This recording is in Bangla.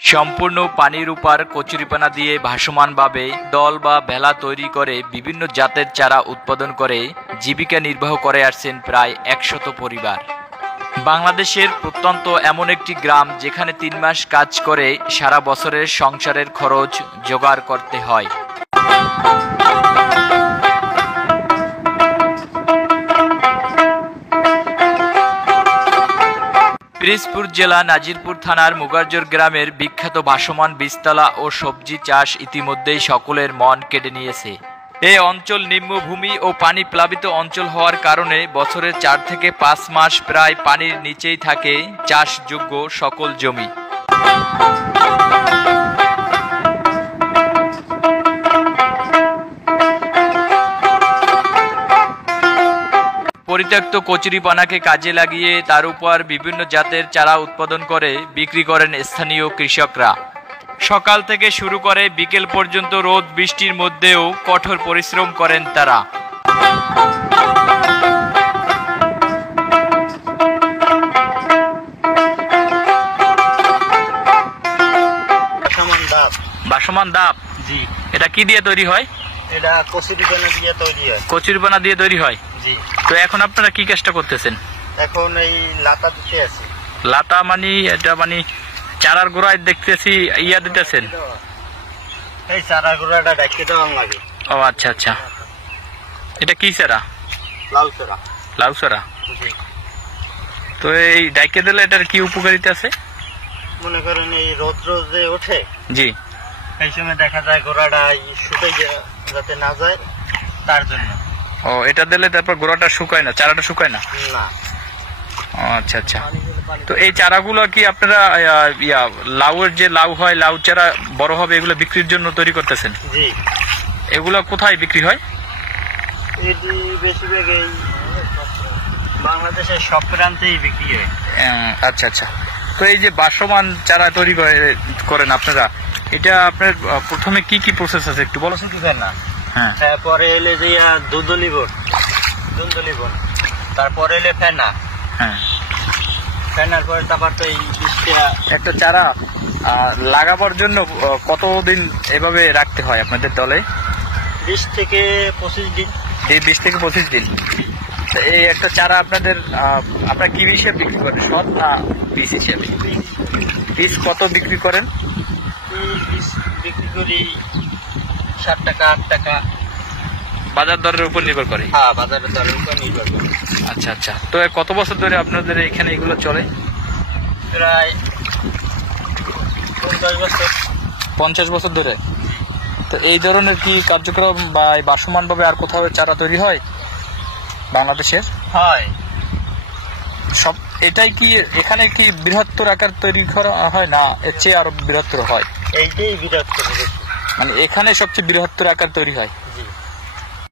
সম্পূর্ণ পানির উপর কচুরিপানা দিয়ে ভাসমানভাবে দল বা ভেলা তৈরি করে বিভিন্ন জাতের চারা উৎপাদন করে জীবিকা নির্বাহ করে আসছেন প্রায় ১০০ পরিবার। বাংলাদেশের প্রত্যন্ত এমন একটি গ্রাম যেখানে ৩ মাস কাজ করে সারা বছরের সংসারের খরচ জোগাড় করতে হয়। পিরোজপুর জেলা নাজিরপুর থানার মুগারজোর গ্রামের বিখ্যাত ভাসমান বীজতলা ও সবজি চাষ ইতিমধ্যেই সকলের মন কেড়ে নিয়েছে। এই অঞ্চল নিম্নভূমি ও পানি প্লাবিত অঞ্চল হওয়ার কারণে বছরের ৪ থেকে ৫ মাস প্রায় পানির নিচেই থাকে চাষযোগ্য সকল জমি। পরিত্যক্ত কচুরিপানাকে কাজে লাগিয়ে তার উপর বিভিন্ন জাতের চারা উৎপাদন করে বিক্রি করেন স্থানীয় কৃষকরা। সকাল থেকে শুরু করে বিকেল পর্যন্ত রোদ বৃষ্টির মধ্যেও কঠোর পরিশ্রম করেন তারা। ভাসমান ডাব, জি। এটা কি দিয়ে তৈরি হয়? এটা কচুরিপানা দিয়ে তৈরি হয়। কচুরিপানা দিয়ে তৈরি হয়, জি। তো এখন আপনারা কি কাজটা করতেছেন? এখন এই লাতা দিতে আছে। লাতা মানে এটা মানে চারার গোড়ায় দেখতেছি ইয়া দিতেছেন। এই চারার গোড়াটা ডাইকে দেওয়া লাগে। ও আচ্ছা আচ্ছা, এটা কি চারা? লাউ চারা। লাউ চারা, জি। তো এই ডাইকে দিলে এটার কি উপকারিতা আছে? মনে করেন এই রৌদ্র যে ওঠে, জি, এই সময় দেখা যায় গোড়াটা শুকাই যাতে না যায় তার জন্য। ও, এটা দিলে তারপর গোড়াটা শুকায় না, চারাটা শুকায় না? না। ও আচ্ছা আচ্ছা, তো এই চারাগুলো কি আপনারা লাউয়ের যে লাউ হয়, লাউ চারা বড় হবে, এগুলো বিক্রির জন্য তৈরি করতেছেন? জি। এগুলো কোথায় বিক্রি হয়? এটি বেশিরভাগ এই বাংলাদেশের সব প্রান্তেই বিক্রি হয়। আচ্ছা আচ্ছা, তো এই যে ভাসমান চারা তৈরি করেন আপনারা, এটা আপনার প্রথমে কি কি প্রসেস আছে একটু বলো শুনতে না? হ্যাঁ, তারপরে এলে যে দুধলিবন, তারপরে এলে ফেনা। হ্যাঁ, ফেনার পরে তারপর তো এই একটা চারা লাগাবার জন্য কতদিন এভাবে রাখতে হয় আপনাদের দলে? 20 থেকে 25 দিন। এই 20 থেকে 25 দিন। এই একটা চারা আপনাদের আপনারা কি হিসেবে বিক্রি করেন, শত না পিস হিসেবে? পিস কত বিক্রি করেন? বিক্রি করি 7 টাকা 8 টাকা। বাজার দরের উপর নির্ভর করে? হ্যাঁ, বাজারের দরের উপর নির্ভর করে। আচ্ছা আচ্ছা, তো কত বছর ধরে আপনাদের এখানে এগুলো চলে? প্রায় 50 বছর। 50 বছর ধরে। তো এই ধরনের কি কার্যক্রম বা ভাসমান ভাবে আর কোথাও চারা তৈরি হয় বাংলাদেশের? হয় সব। এটাই কি এখানে কি বৃহত্তর আকার তৈরি করা হয় না এর চেয়ে আরো বৃহত্তর হয়? এইটাই বৃহত্তর, মানে এখানে সবচেয়ে বৃহত্তর আকার তৈরি হয়।